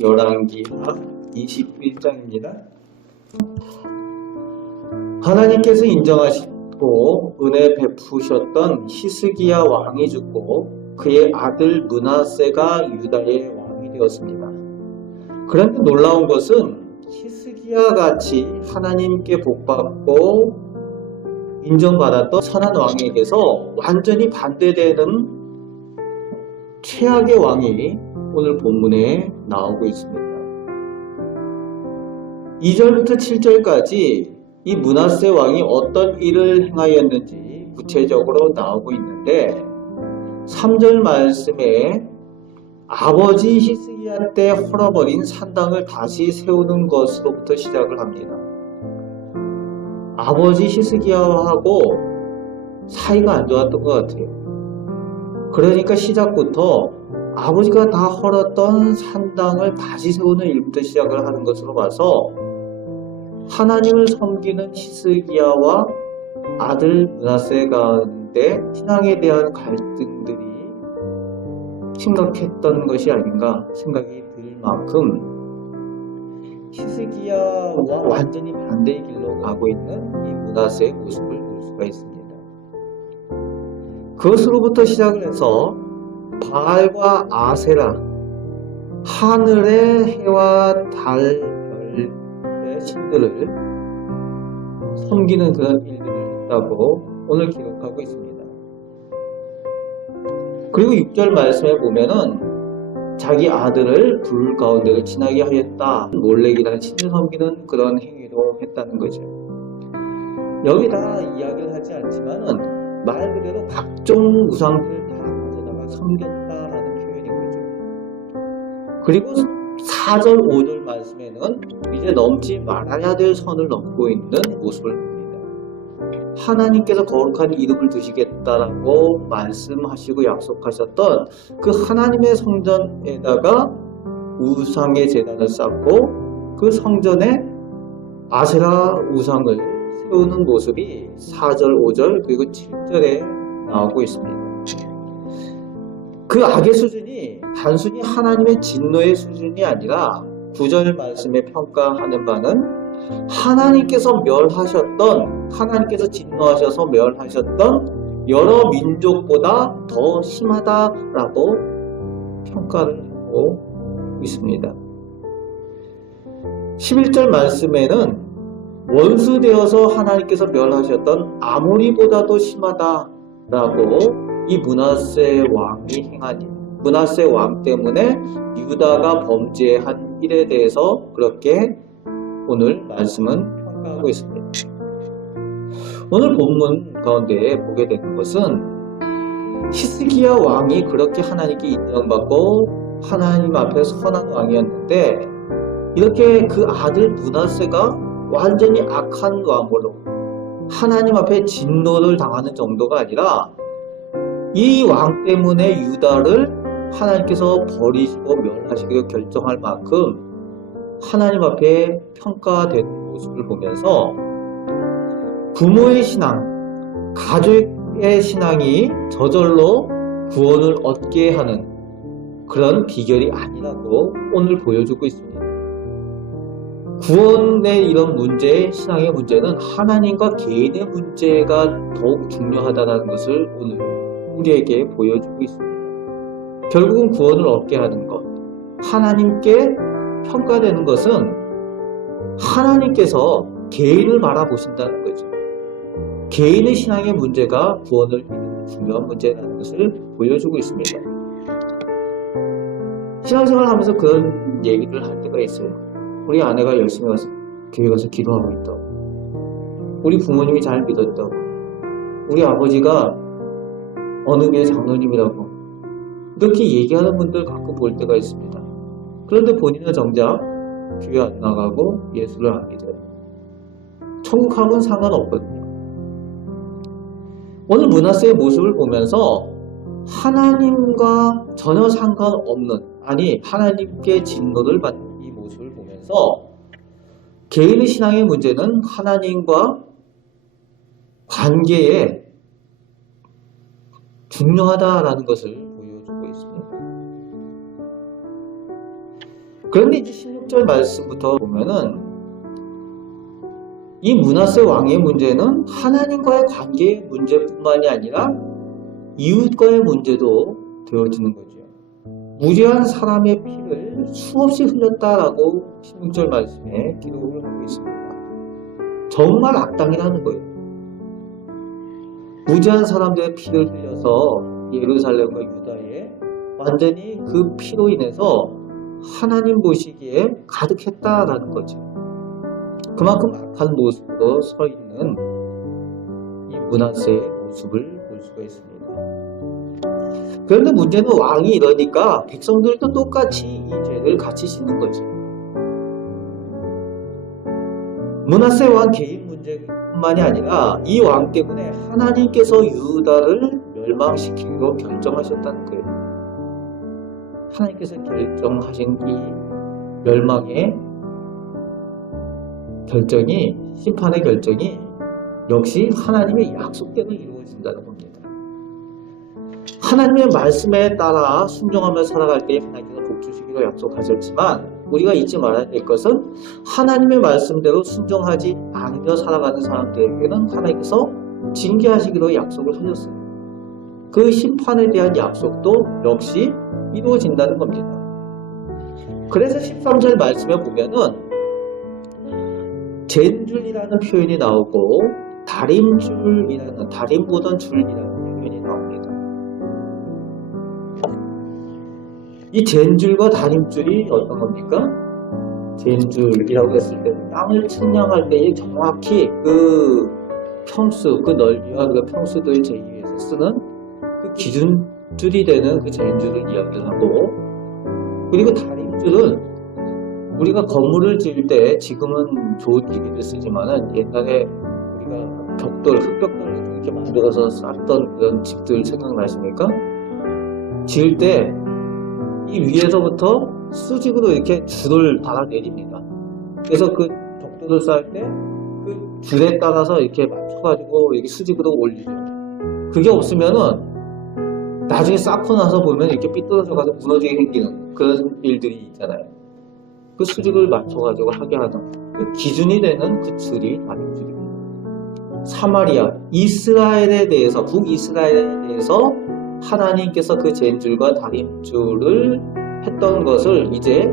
열왕기하 21장입니다. 하나님께서 인정하시고 은혜 베푸셨던 히스기야 왕이 죽고 그의 아들 므낫세가 유다의 왕이 되었습니다. 그런데 놀라운 것은 히스기야 같이 하나님께 복받고 인정받았던 선한 왕에게서 완전히 반대되는 최악의 왕이 오늘 본문에 나오고 있습니다. 2절부터 7절까지 이 므낫세 왕이 어떤 일을 행하였는지 구체적으로 나오고 있는데 3절 말씀에 아버지 히스기야 때 헐어버린 산당을 다시 세우는 것으로부터 시작을 합니다. 아버지 히스기야하고 사이가 안 좋았던 것 같아요. 그러니까 시작부터 아버지가 다 헐었던 산당을 다시 세우는 일부터 시작을 하는 것으로 봐서 하나님을 섬기는 히스기야와 아들 므낫세 가운데 신앙에 대한 갈등들이 심각했던 것이 아닌가 생각이 들 만큼 히스기야와 완전히 반대의 길로 가고 있는 이 므낫세의 모습을 볼 수가 있습니다. 그것으로부터 시작을 해서 바알과 아세라, 하늘의 해와 달, 별의 신들을 섬기는 그런 일들을 했다고 오늘 기록하고 있습니다. 그리고 6절 말씀에 보면은 자기 아들을 불 가운데를 지나게 하였다. 몰렉이라는 신을 섬기는 그런 행위도 했다는 거죠. 여기다 이야기를 하지 않지만은 말 그대로 각종 우상들을 다 가져다가 섬겼다라는 표현인 거죠. 그리고 4절, 5절 말씀에는 이제 넘지 말아야 될 선을 넘고 있는 모습을 봅니다. 하나님께서 거룩한 이름을 두시겠다라고 말씀하시고 약속하셨던 그 하나님의 성전에다가 우상의 제단을 쌓고 그 성전에 아세라 우상을 세우는 모습이 4절, 5절 그리고 7절에 나오고 있습니다. 그 악의 수준이 단순히 하나님의 진노의 수준이 아니라 9절 말씀에 평가하는 바는 하나님께서 진노하셔서 멸하셨던 여러 민족보다 더 심하다라고 평가를 하고 있습니다. 11절 말씀에는 원수되어서 하나님께서 멸하셨던 아모리보다도 심하다라고 이 므낫세 왕 때문에 유다가 범죄한 일에 대해서 그렇게 오늘 말씀은 평가하고 있습니다. 오늘 본문 가운데 보게 되는 것은 히스기야 왕이 그렇게 하나님께 인정받고 하나님 앞에 선한 왕이었는데 이렇게 그 아들 므낫세가 완전히 악한 왕으로 하나님 앞에 진노를 당하는 정도가 아니라 이 왕 때문에 유다를 하나님께서 버리시고 멸하시기로 결정할 만큼 하나님 앞에 평가되는 모습을 보면서 부모의 신앙, 가족의 신앙이 저절로 구원을 얻게 하는 그런 비결이 아니라고 오늘 보여주고 있습니다. 구원의 이런 문제, 신앙의 문제는 하나님과 개인의 문제가 더욱 중요하다는 것을 오늘 우리에게 보여주고 있습니다. 결국은 구원을 얻게 하는 것, 하나님께 평가되는 것은 하나님께서 개인을 바라보신다는 거죠. 개인의 신앙의 문제가 구원을 이루는 중요한 문제라는 것을 보여주고 있습니다. 신앙생활 하면서 그런 얘기를 할 때가 있어요. 우리 아내가 열심히 가서 교회 가서 기도하고 있다고, 우리 부모님이 잘 믿었다고, 우리 아버지가 어느 교회 장로님이라고 이렇게 얘기하는 분들 가끔 볼 때가 있습니다. 그런데 본인은 정작 교회 안 나가고 예수를 안 믿어요. 천국하고는 상관없거든요. 오늘 므낫세의 모습을 보면서 하나님과 전혀 상관없는, 아니 하나님께 진노를 받는 이 모습을 보면서 개인의 신앙의 문제는 하나님과 관계에 중요하다라는 것을 보여주고 있습니다. 그런데 이제 16절 말씀부터 보면은 이 므낫세 왕의 문제는 하나님과의 관계의 문제뿐만이 아니라 이웃과의 문제도 되어지는 거죠. 무죄한 사람의 피를 수없이 흘렸다라고 16절 말씀에 기록을 하고 있습니다. 정말 악당이라는 거예요. 무죄한 사람들의 피를 흘려서 예루살렘과 유다에 완전히 그 피로 인해서 하나님 보시기에 가득했다라는 거죠. 그만큼 악한 모습으로 서 있는 이 므낫세의 모습을 볼 수가 있습니다. 그런데 문제는 왕이 이러니까 백성들도 똑같이 이 죄를 같이 짓는 거죠. 므낫세 왕 개인 문제뿐만이 아니라 이 왕 때문에 하나님께서 유다를 멸망시키기로 결정하셨다는 거예요. 하나님께서 결정하신 이 멸망의 결정이, 심판의 결정이 역시 하나님의 약속대로 이루어진다는 겁니다. 하나님의 말씀에 따라 순종하며 살아갈 때 하나님께서 복 주시기로 약속하셨지만 우리가 잊지 말아야 될 것은 하나님의 말씀대로 순종하지 않으며 살아가는 사람들에게는 하나님께서 징계하시기로 약속을 하셨어요. 그 심판에 대한 약속도 역시 이루어진다는 겁니다. 그래서 13절 말씀에 보면은 젠줄이라는 표현이 나오고 다림 보던 줄이라는 표현이 나옵니다. 이 젠줄과 다림줄이 어떤 겁니까? 젠줄이라고 했을 때 땅을 측량할 때에 정확히 그 평수, 그 넓이와 그 평수도의 제기위해서 쓰는 그 기준줄이 되는 그 젠줄을 이야기를 하고, 그리고 다림줄은 우리가 건물을 지을 때 지금은 좋은 기기를 쓰지만은 옛날에 우리가 흙벽돌을 이렇게 만들어서 쌓던 그런 집들 생각나십니까? 지을 때 이 위에서부터 수직으로 이렇게 줄을 달아내립니다. 그래서 그 벽돌을 쌓을 때 그 줄에 따라서 이렇게 맞춰가지고 이렇게 수직으로 올리죠. 그게 없으면은 나중에 쌓고 나서 보면 이렇게 삐뚤어져가지고 무너지게 생기는 그런 일들이 있잖아요. 그 수직을 맞춰가지고 하게 하는 그 기준이 되는 그 줄이 다림줄입니다. 사마리아, 이스라엘에 대해서, 북이스라엘에 대해서 하나님께서 그 젠줄과 다림줄을 했던 것을 이제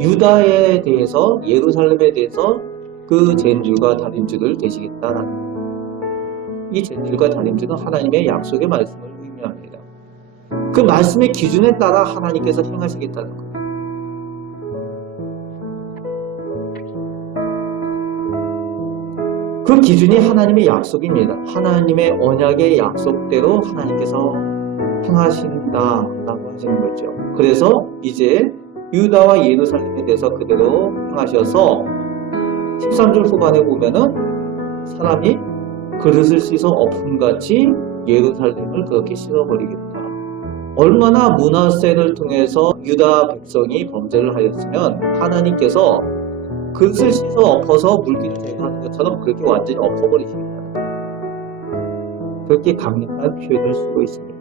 유다에 대해서, 예루살렘에 대해서 그 젠줄과 다림줄을 대시겠다라는, 이 젠줄과 다림줄은 하나님의 약속의 말씀을 의미합니다. 그 말씀의 기준에 따라 하나님께서 행하시겠다는 거예요. 그 기준이 하나님의 약속입니다. 하나님의 언약의 약속대로 하나님께서 행하신다라고 하시는 거죠. 그래서 이제 유다와 예루살렘에 대해서 그대로 행하셔서 13절 후반에 보면은 사람이 그릇을 씻어 엎음같이 예루살렘을 그렇게 씻어버리겠다. 얼마나 므낫세를 통해서 유다 백성이 범죄를 하였으면 하나님께서 그릇을 씻어 엎어서 물기를 제거하는 것처럼 그렇게 완전히 엎어버리십니다. 그렇게 강력한 표현을 쓰고 있습니다.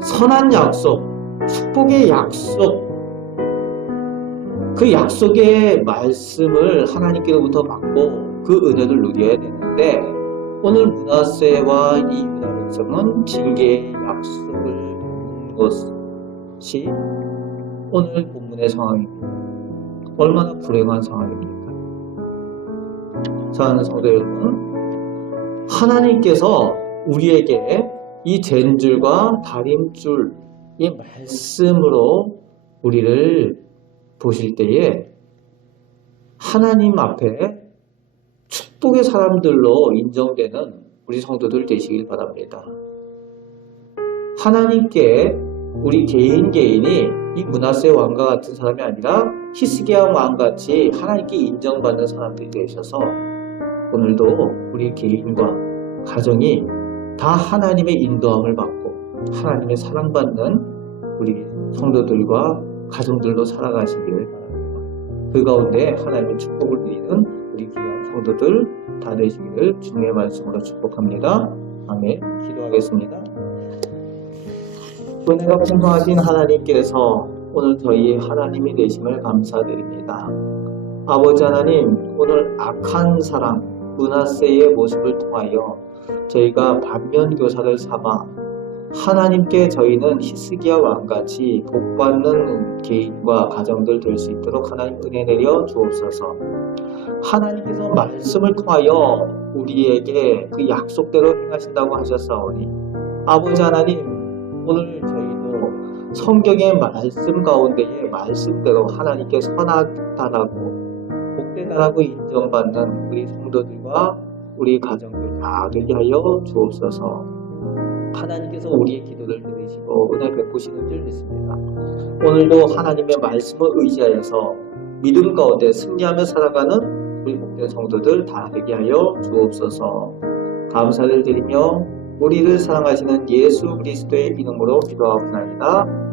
선한 약속, 축복의 약속, 그 약속의 말씀을 하나님께로부터 받고 그 은혜를 누려야 되는데, 오늘 므낫세와 이 유다 백성은 징계의 약속을 받는 것이 오늘 본문의 상황입니다. 얼마나 불행한 상황입니까? 사랑하는 성도 여러분, 하나님께서 우리에게 이 젠줄과 다림줄의 말씀으로 우리를 보실 때에 하나님 앞에 축복의 사람들로 인정되는 우리 성도들 되시길 바랍니다. 하나님께 우리 개인이 이 므낫세 왕과 같은 사람이 아니라 히스기야 왕같이 하나님께 인정받는 사람들이 되셔서 오늘도 우리 개인과 가정이 다 하나님의 인도함을 받고 하나님의 사랑받는 우리 성도들과 가정들로 살아가시기를 바랍니다. 그 가운데 하나님의 축복을 누리는 우리 귀한 성도들 다 되시기를 주님의 말씀으로 축복합니다. 아멘. 기도하겠습니다. 은혜가 풍성하신 하나님께서 오늘 저희 하나님이 되심을 감사드립니다. 아버지 하나님, 오늘 악한 사람 므낫세의 모습을 통하여 저희가 반면교사를 삼아 하나님께 저희는 히스기야 왕같이 복받는 개인과 가정들 될 수 있도록 하나님 은혜 내려 주옵소서. 하나님께서 말씀을 통하여 우리에게 그 약속대로 행하신다고 하셨사오니 아버지 하나님, 오늘 저희도 성경의 말씀 가운데에 말씀대로 하나님께 선하다라고 복되다라고 인정받는 우리 성도들과 우리 가정들 다 되게 하여 주옵소서. 하나님께서 우리의 기도를 들으시고 은혜 베푸시는 줄 믿습니다. 오늘도 하나님의 말씀을 의지하여서 믿음 가운데 승리하며 살아가는 우리 복된 성도들 다 되게 하여 주옵소서. 감사를 드리며 우리를 사랑하시는 예수 그리스도의 이름으로 기도하옵나이다.